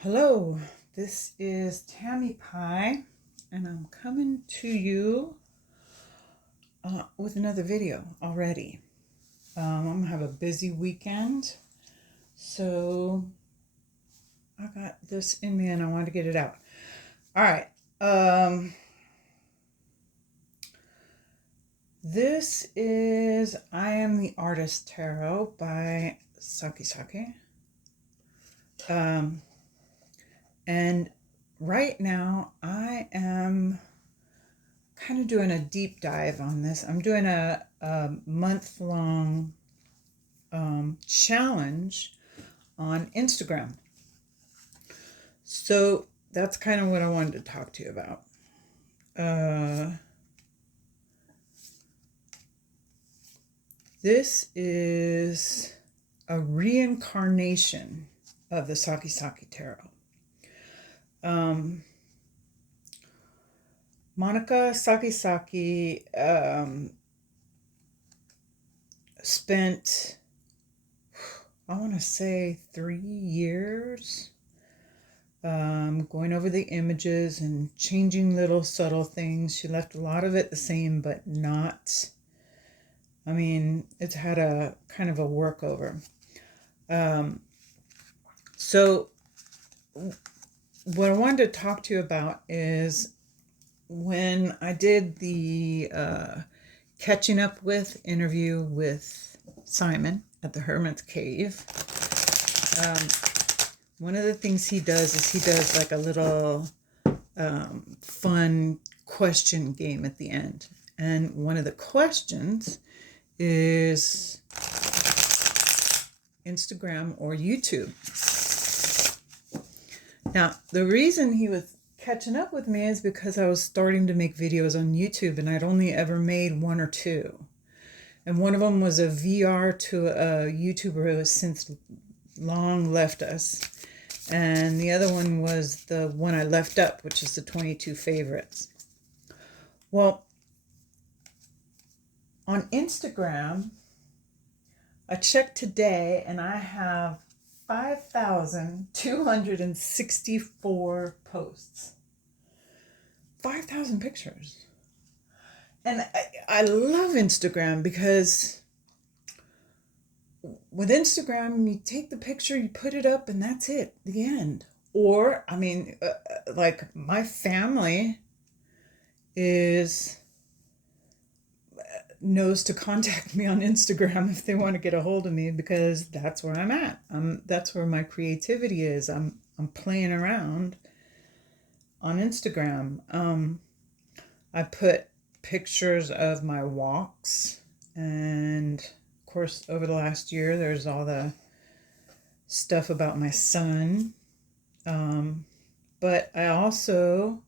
Hello, this is Tammy Pie, and I'm coming to you with another video already. I'm gonna have a busy weekend, so I got this in me and I wanted to get it out. All right, this is I Am the Artist Tarot by Sakki-Sakki. And right now I am kind of doing a deep dive on this. I'm doing a month-long challenge on Instagram. So that's kind of what I wanted to talk to you about. This is a reincarnation of the Sakki-Sakki Tarot. Monica Sakki-Sakki spent, I want to say, 3 years going over the images and changing little subtle things. She left a lot of it the same, but not, I mean, it's had a kind of a workover. So what I wanted to talk to you about is when I did the Catching Up With interview with Simon at the Hermit's Cave. One of the things he does is he does like a little fun question game at the end. And one of the questions is Instagram or YouTube. Now, the reason he was catching up with me is because I was starting to make videos on YouTube and I'd only ever made 1 or 2. And one of them was a VR to a YouTuber who has since long left us. And the other one was the one I left up, which is the 22 favorites. Well, on Instagram, I checked today and I have 5,264 posts. 5,000 pictures. And I love Instagram because with Instagram, you take the picture, you put it up, and that's it, the end. Or, I mean, like my family knows to contact me on Instagram if they want to get a hold of me, because that's where I'm at. That's where my creativity is. I'm playing around on Instagram. I put pictures of my walks, and of course over the last year there's all the stuff about my son, but I also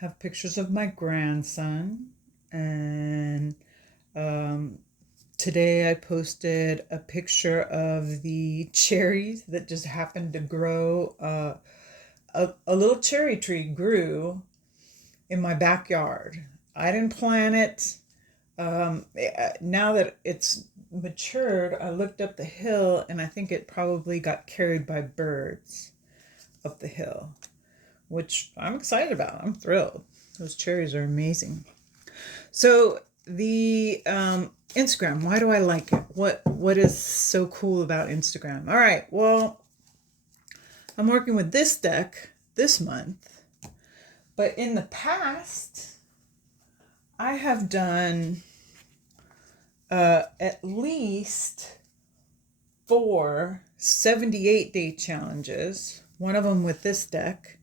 have pictures of my grandson. And today I posted a picture of the cherries that just happened to grow. A little cherry tree grew in my backyard. I didn't plant it. Now that it's matured, I looked up the hill and I think it probably got carried by birds up the hill, which I'm excited about. I'm thrilled. Those cherries are amazing. So the Instagram, why do I like it? What is so cool about Instagram? All right, well, I'm working with this deck this month, but in the past, I have done at least 4 78-day challenges. One of them with this deck.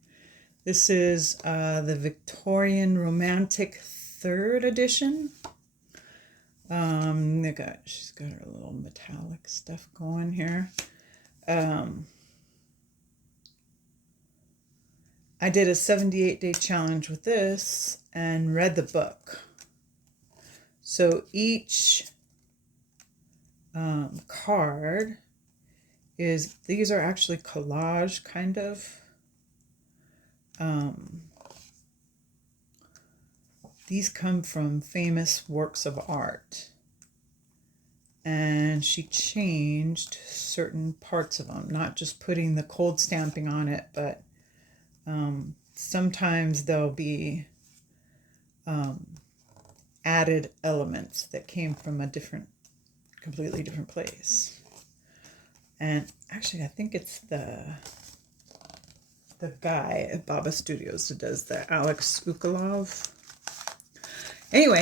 This is the Victorian Romantic 3rd edition. She's got her little metallic stuff going here. I did a 78-day challenge with this and read the book. So each card is, these are actually collage kind of. These come from famous works of art. and she changed certain parts of them, not just putting the cold stamping on it, but sometimes there'll be added elements that came from a completely different place. And actually, I think it's the guy at Baba Studios who does the Alex Ukalov. Anyway,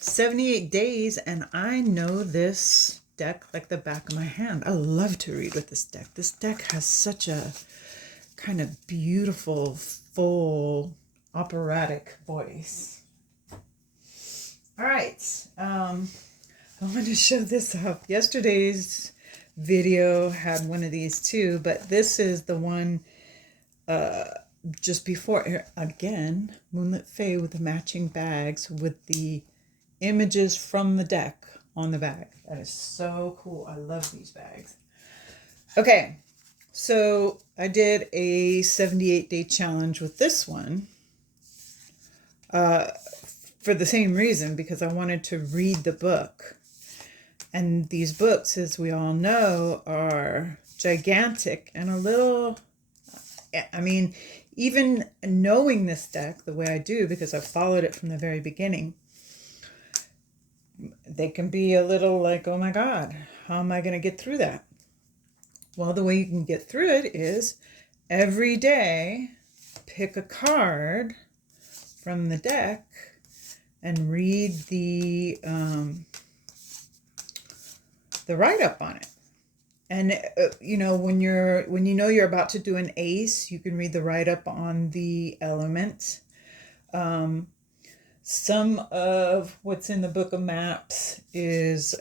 78 days, and I know this deck like the back of my hand. I love to read with this deck. This deck has such a kind of beautiful, full, operatic voice. All right, I wanted to show this off. Yesterday's video had one of these too, but this is the one just before. Again, Moonlit Fae with the matching bags with the images from the deck on the bag. That is so cool. I love these bags. Okay, so I did a 78-day challenge with this one. For the same reason, because I wanted to read the book. And these books, as we all know, are gigantic and a little, I mean, even knowing this deck the way I do, because I've followed it from the very beginning, they can be a little like, oh my God, how am I going to get through that? Well, the way you can get through it is every day pick a card from the deck and read the write-up on it. And you know, when you know you're about to do an ace, you can read the write-up on the element. Some of what's in the Book of Maps is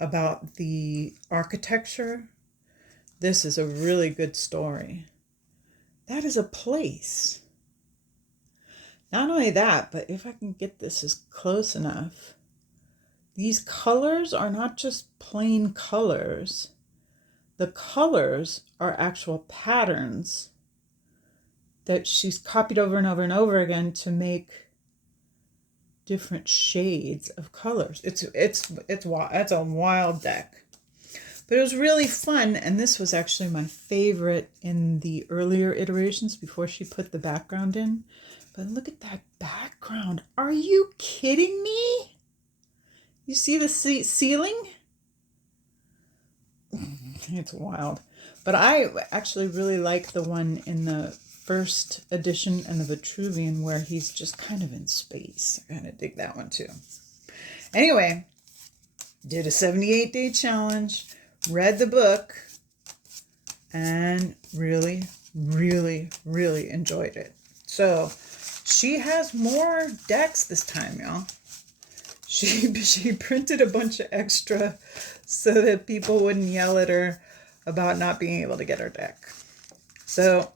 about the architecture. This is a really good story. That is a place. Not only that, but if I can get this as close enough, these colors are not just plain colors. The colors are actual patterns that she's copied over and over and over again to make different shades of colors. It's a wild deck. But it was really fun, and this was actually my favorite in the earlier iterations before she put the background in. But look at that background. Are you kidding me? You see the ceiling? It's wild. But I actually really like the one in the first edition and the Vitruvian where he's just kind of in space. I kind of dig that one too. Anyway, did a 78-day challenge, read the book, and really, really, really enjoyed it. So she has more decks this time, y'all. She printed a bunch of extra so that people wouldn't yell at her about not being able to get her deck. So,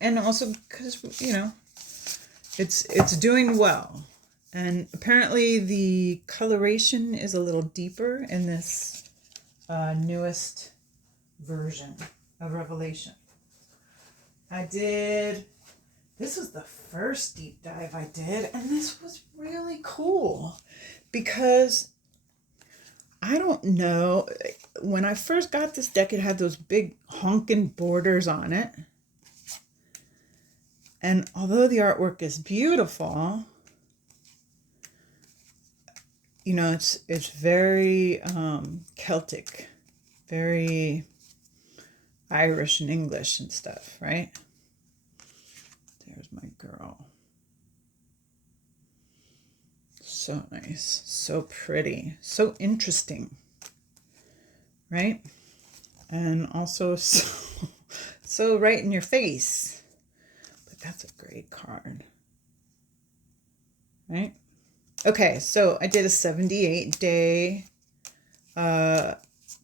and also because, you know, it's doing well. And apparently the coloration is a little deeper in this newest version of Revelation. This was the first deep dive I did, and this was really cool because I don't know, when I first got this deck, it had those big honking borders on it. And although the artwork is beautiful, you know, it's very Celtic, very Irish and English and stuff, right? There's my girl. So nice, so pretty, so interesting, right? And also so right in your face. But that's a great card, right? Okay, so I did a 78-day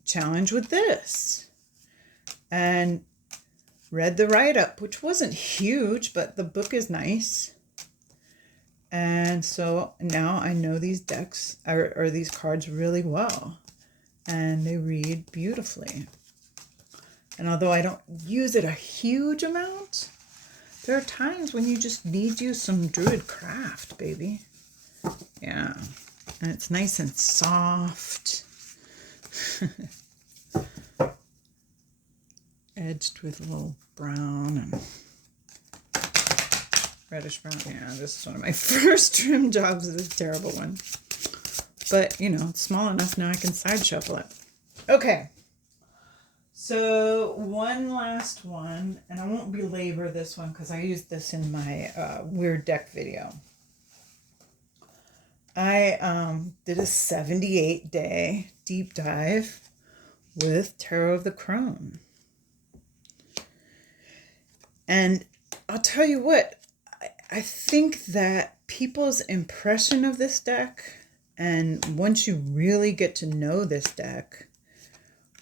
challenge with this and read the write-up, which wasn't huge, but the book is nice. And so now I know these decks or these cards really well, and they read beautifully. And although I don't use it a huge amount, there are times when you just need you some Druidcraft, baby. Yeah. And it's nice and soft. Edged with a little brown and reddish brown. Yeah, this is one of my first trim jobs. This is a terrible one. But, you know, it's small enough now I can side shuffle it. Okay. So one last one, and I won't belabor this one because I used this in my Weird Deck video. I did a 78-day deep dive with Tarot of the Crone. And I'll tell you what, I think that people's impression of this deck, and once you really get to know this deck,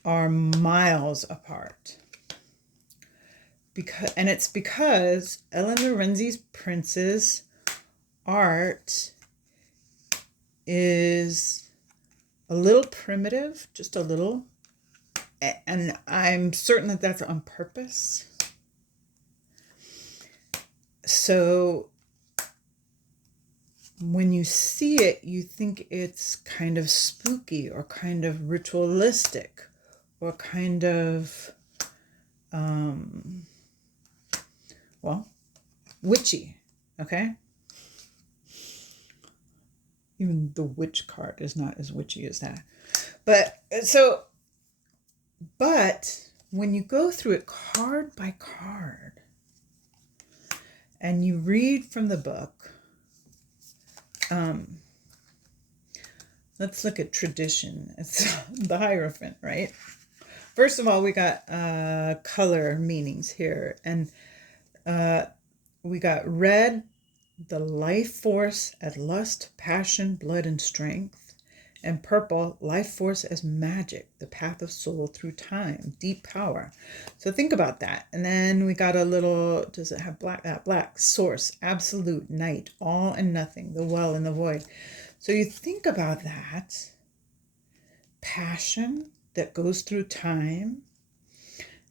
are miles apart. And it's because Lorenzi-Prince's art is a little primitive, just a little, and I'm certain that that's on purpose. So when you see it, you think it's kind of spooky or kind of ritualistic or kind of, well, witchy, okay? Even the witch card is not as witchy as that. But when you go through it card by card and you read from the book, let's look at tradition. It's the Hierophant, right? First of all, we got color meanings here. And we got red, the life force as lust, passion, blood, and strength. And purple, life force as magic, the path of soul through time, deep power. So think about that. And then we got a little, does it have black? Black, source, absolute, night, all and nothing, the well and the void. So you think about that. Passion that goes through time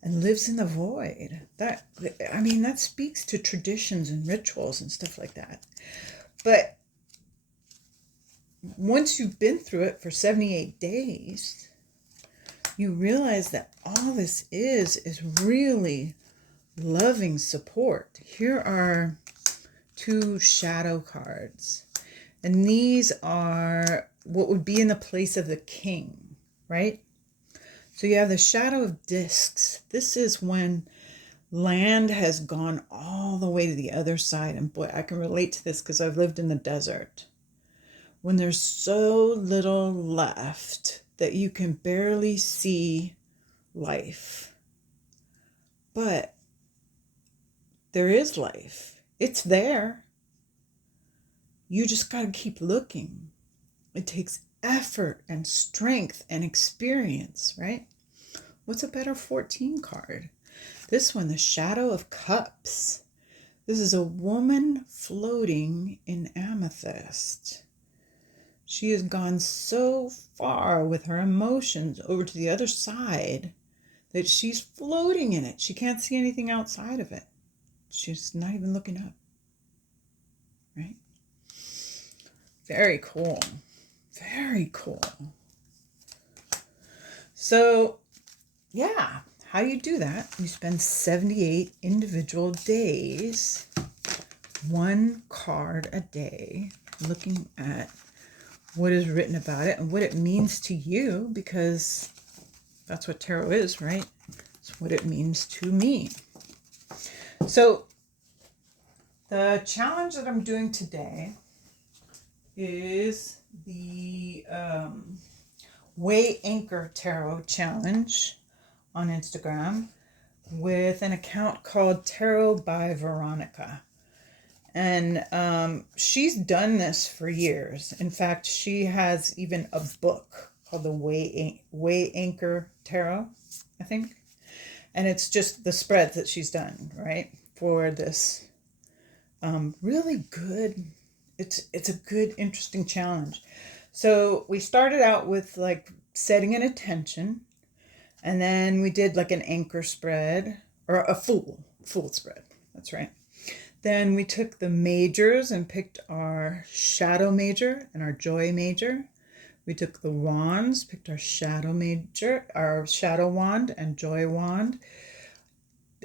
and lives in the void. That speaks to traditions and rituals and stuff like that. But once you've been through it for 78 days, you realize that all this is really loving support. Here are 2 shadow cards. And these are what would be in the place of the king, right? So you have the shadow of discs. This is when land has gone all the way to the other side. And boy, I can relate to this because I've lived in the desert. When there's so little left that you can barely see life. But there is life. It's there. You just got to keep looking. It takes effort and strength and experience, right? What's a better 14 card? This one, the Shadow of Cups. This is a woman floating in amethyst. She has gone so far with her emotions over to the other side that she's floating in it. She can't see anything outside of it. She's not even looking up, right? Very cool. Very cool. So, yeah, how you do that, you spend 78 individual days, 1 card a day, looking at what is written about it and what it means to you, because that's what tarot is, right? It's what it means to me. So the challenge that I'm doing today is the Way Anchor Tarot Challenge on Instagram with an account called Tarot by Veronica. And she's done this for years. In fact, she has even a book called the Way Anchor Tarot, I think. And it's just the spreads that she's done, right, for this really good, it's a good, interesting challenge. So we started out with like setting an intention, and then we did like an anchor spread, or a fool spread. That's right. Then we took the majors and picked our shadow major and our joy major. We took the wands, picked our shadow major, our shadow wand and joy wand.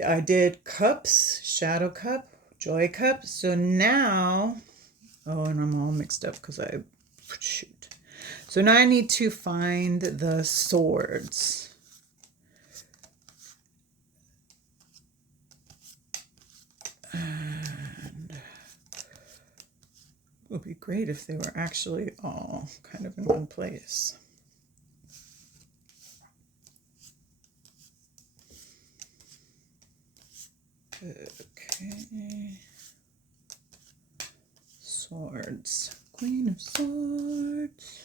I did cups, shadow cup, joy cup. So now, oh, and I'm all mixed up because shoot. So now I need to find the swords. And it would be great if they were actually all kind of in one place. Okay. Swords. Queen of Swords.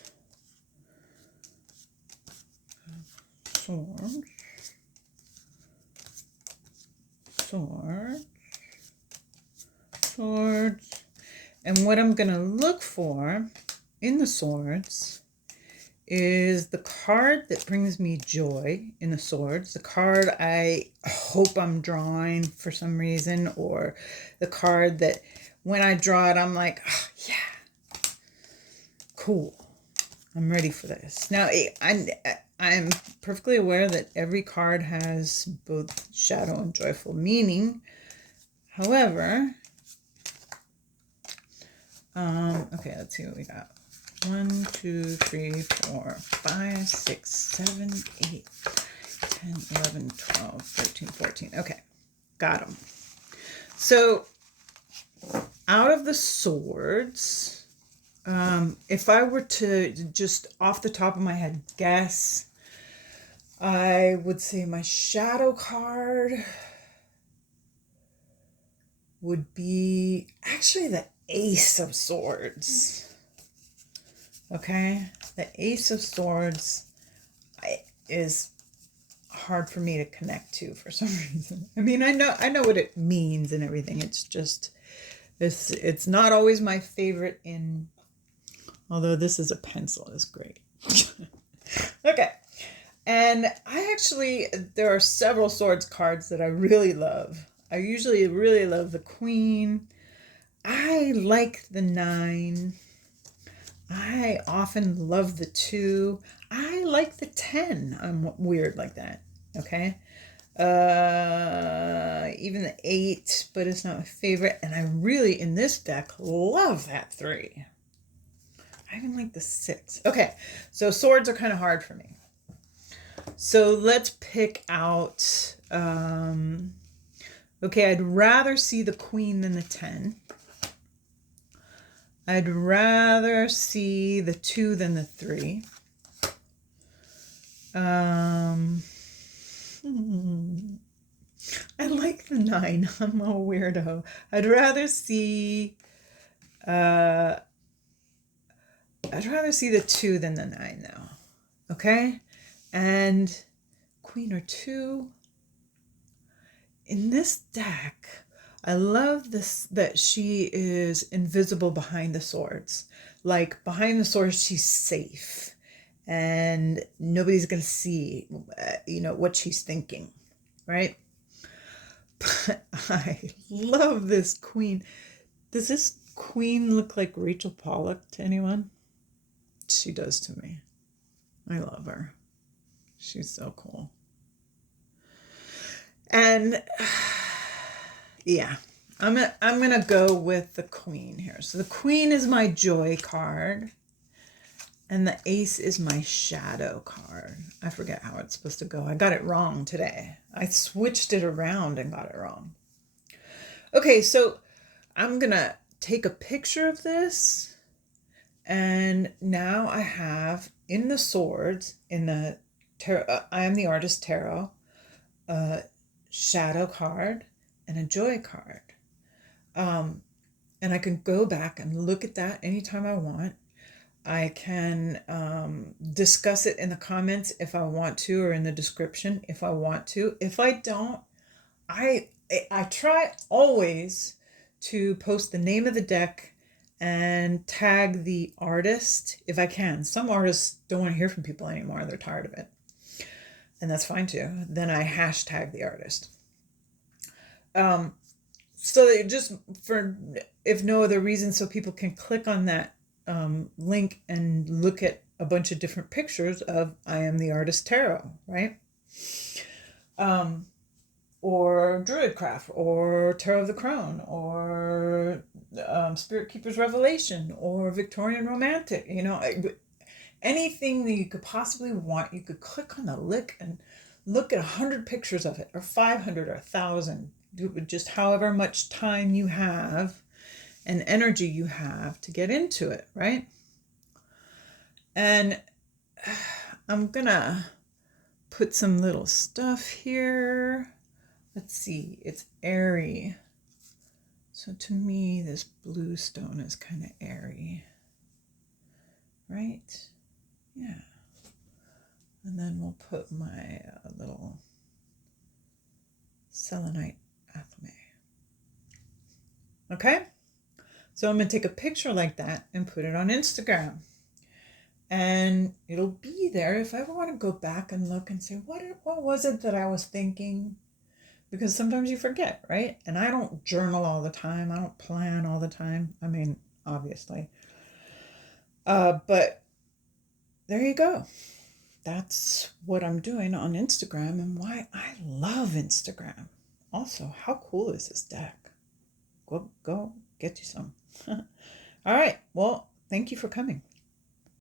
Swords. Swords. Swords. And what I'm going to look for in the swords is the card that brings me joy in the swords, the card I hope I'm drawing for some reason, or the card that when I draw it, I'm like, oh, yeah, cool. I'm ready for this. Now, I'm perfectly aware that every card has both shadow and joyful meaning. However, okay, let's see what we got. 1, 2, 3, 4, 5, 6, 7, 8, 10, 11, 12, 13, 14. Okay, got them. So out of the swords, if I were to just off the top of my head guess, I would say my shadow card would be actually the Ace of Swords. Okay, the Ace of Swords is hard for me to connect to for some reason. I mean, I know what it means and everything. It's just it's not always my favorite in. Although this is a pencil, is great. Okay, and there are several swords cards that I really love. I usually really love the Queen. I like the 9. I often love the 2. I like the 10. I'm weird like that. Okay. Even the 8, but it's not my favorite. And I really, in this deck, love that 3. I even like the 6. Okay. So swords are kind of hard for me. So let's pick out, okay, I'd rather see the Queen than the 10. I'd rather see the 2 than the 3. I like the 9. I'm a weirdo. I'd rather see the 2 than the 9 though. Okay? And Queen or 2. In this deck, I love this, that she is invisible behind the swords. Like, behind the swords, she's safe. And nobody's going to see, what she's thinking. Right? But I love this Queen. Does this Queen look like Rachel Pollack to anyone? She does to me. I love her. She's so cool. And yeah, I'm gonna go with the Queen here. So the Queen is my joy card, and the Ace is my shadow card. I forget how it's supposed to go. I got it wrong today. I switched it around and got it wrong. Okay, so I'm gonna take a picture of this, and now I have in the swords, in the tarot, I am the artist tarot, shadow card and a joy card. And I can go back and look at that anytime I want. I can discuss it in the comments if I want to, or in the description if I want to. If I don't, I try always to post the name of the deck and tag the artist if I can. Some artists don't want to hear from people anymore. They're tired of it. And that's fine too. Then I hashtag the artist. so that just for, if no other reason, so people can click on that link and look at a bunch of different pictures of I Am the Artist Tarot, right? Or Druidcraft, or Tarot of the Crone, or Spirit Keeper's Revelation, or Victorian Romantic. Anything that you could possibly want, you could click on the link and look at 100 pictures of it, or 500, or 1,000. Just however much time you have and energy you have to get into it, right? And I'm gonna put some little stuff here. Let's see, it's airy. So to me, this blue stone is kind of airy, right? Yeah. And then we'll put my little selenite athame. Okay? So I'm going to take a picture like that and put it on Instagram. And it'll be there if I ever want to go back and look and say, what was it that I was thinking? Because sometimes you forget, right? And I don't journal all the time. I don't plan all the time. I mean, obviously. But there you go. That's what I'm doing on Instagram and why I love Instagram. Also, how cool is this deck? Go get you some. All right. Well, thank you for coming.